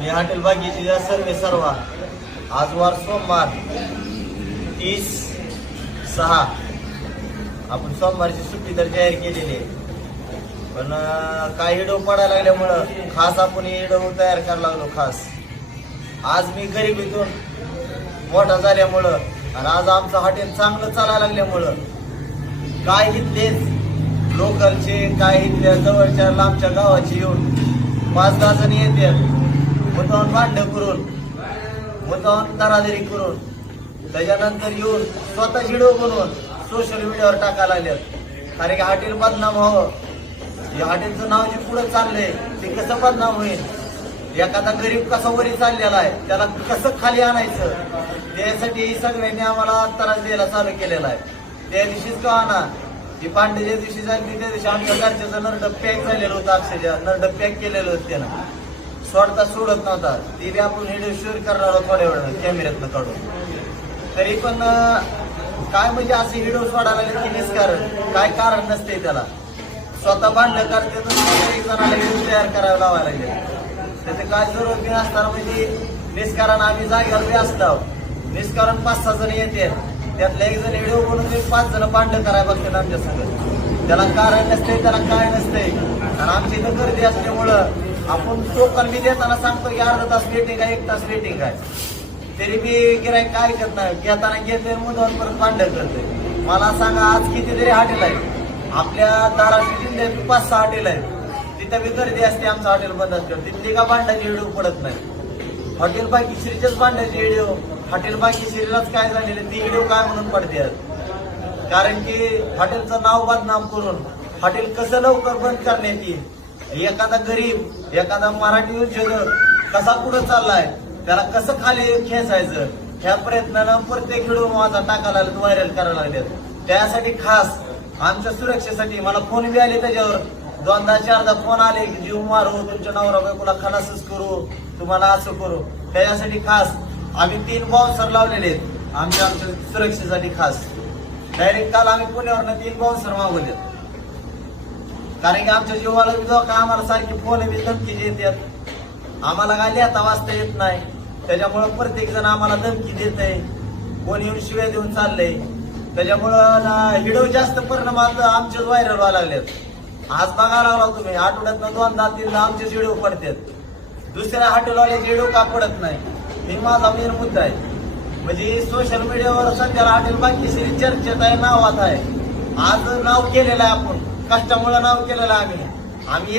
मी hotel बागेची सर्वा आज वार सोमवार 30/6 आपण सोमवारची सुट्टी तर जाहीर केलेली आहे. पण काही व्हिडिओ पडायला लागल्यामुळं खास आपण व्हिडिओ तयार करायला लागलो. खास आज मी गरिबीतून मोठा झाल्यामुळं आणि आज आमचं हॉटेल चांगलं चालायला लागल्यामुळं काय इथलेच लोकलचे काय इथल्या जवळच्या लांबच्या गावाचे येऊन 5-10 जण येतात, मुद्दाम भांडण करून मुद्दाम दरादरी करून त्याच्यानंतर येऊन स्वतः व्हिडिओ बनवून सोशल मीडियावर टाकायला लागल्यात. कारण की हॉटेल बदनाम व्हावं, या हॉटेलचं नाव जे पुढे चाललंय ते कसं बदनाम होईल, एखादा गरीब कसा वरी चाललेला आहे त्याला कसं खाली आणायचं, त्यासाठी सगळ्यांनी आम्हाला त्रास द्यायला चालू केलेला आहे. त्या दिवशीच का ना ती पांडे ज्या दिवशी झाली त्या दिवशी आमच्या घरच्याचं नरड पॅक झालेलं होतं, अक्षरशः नरड पॅक केलेलं होतं त्यानं, सोडत नव्हता. ती बी आपण व्हिडिओ शूट करणार आहोत थोड्या वेळानं कॅमेऱ्यातनं काढून. तरी पण काय म्हणजे असे व्हिडिओ सोडायला लागले की निष्कारण काय कारण नसते त्याला, स्वतः भांडण करते एक जणाला व्हिडिओ तयार करायला लावायला लागले. त्याचे काय जरूरत नसताना म्हणजे निष्कारण आम्ही जागेवर बी असतो, निष्कारण 5-6 जण येते, त्यातला एक जण व्हिडिओ बनवून 5 जण भांडण करायला बघतात आमच्या सगळं. त्याला कारण नसते, त्याला काय नसते. आणि आमची इथं गर्दी असल्यामुळं आपण टोकन बी देताना सांगतो की अर्धा तास वेटिंग आहे, 1 तास वेटिंग आहे, तरी बी गिराईक काय करत नाही, घेताना घेते मुद्दाम परत भांडण करते. मला सांगा आज कितीतरी हॉटेल आहे आपल्या धाराशिव जिल्ह्यात, 5-6 हॉटेल आहेत, तिथं बी गर्दी असते, आमचं हॉटेल बंद असतं, तिथली का भांडायची व्हिडिओ पडत नाही. हॉटेल बागेश्रीच्याच भांडायची व्हिडिओ, हॉटेल बागेश्रीलाच काय झालेले ती व्हिडिओ काय म्हणून पडते. कारण की हॉटेलचं नाव बदनाम करून हॉटेल कसं लवकर बंद करण्यात येईल, एखादा गरीब एखादा मराठी उद्योजक कसा पुढे चाललाय त्याला कसं खाली खेचायचं, ह्या प्रयत्नानं प्रत्येक व्हिडिओ माझा टाकायला व्हायरल करायला लागले. त्यासाठी खास आमच्या सुरक्षेसाठी मला फोन बी आले, त्याच्यावर 2दा-4दा फोन आले की जीव मारू, तुमच्या नवरा बायकोला खलासच करू, तुम्हाला असं करू. त्याच्यासाठी खास आम्ही 3 बाउन्सर लावलेले आहेत आमच्या सुरक्षेसाठी खास. डायरेक्ट काल आम्ही पुण्यावरनं 3 बाउन्सर मागवले, कारण की आमच्या जीवाला का आम्हाला सारखी फोन बी धमकी देतात, आम्हाला काय लिहिता वाचता येत नाही, त्याच्यामुळं प्रत्येक जण आम्हाला धमकी देत आहे, कोणी येऊन शिव्या देऊन चाललंय. त्याच्यामुळं व्हिडिओ जास्त परिणामात आमचेच व्हायरल व्हायला लागलेत. आज बघायला लागला तुम्ही आठवड्यातनं 2दा-3दा आमचेच व्हिडिओ पडतात, दुसऱ्या हॉटेलवाल्याचे व्हिडिओ का पडत नाही, हे माझा मेन मुद्दा आहे. म्हणजे सोशल मीडियावर सध्याला हॉटेल बागेश्री चर्चेत आहे, नावात आहे. आज नाव केलेलं आहे, आपण कष्टामुळे नाव केलेलं आहे आम्ही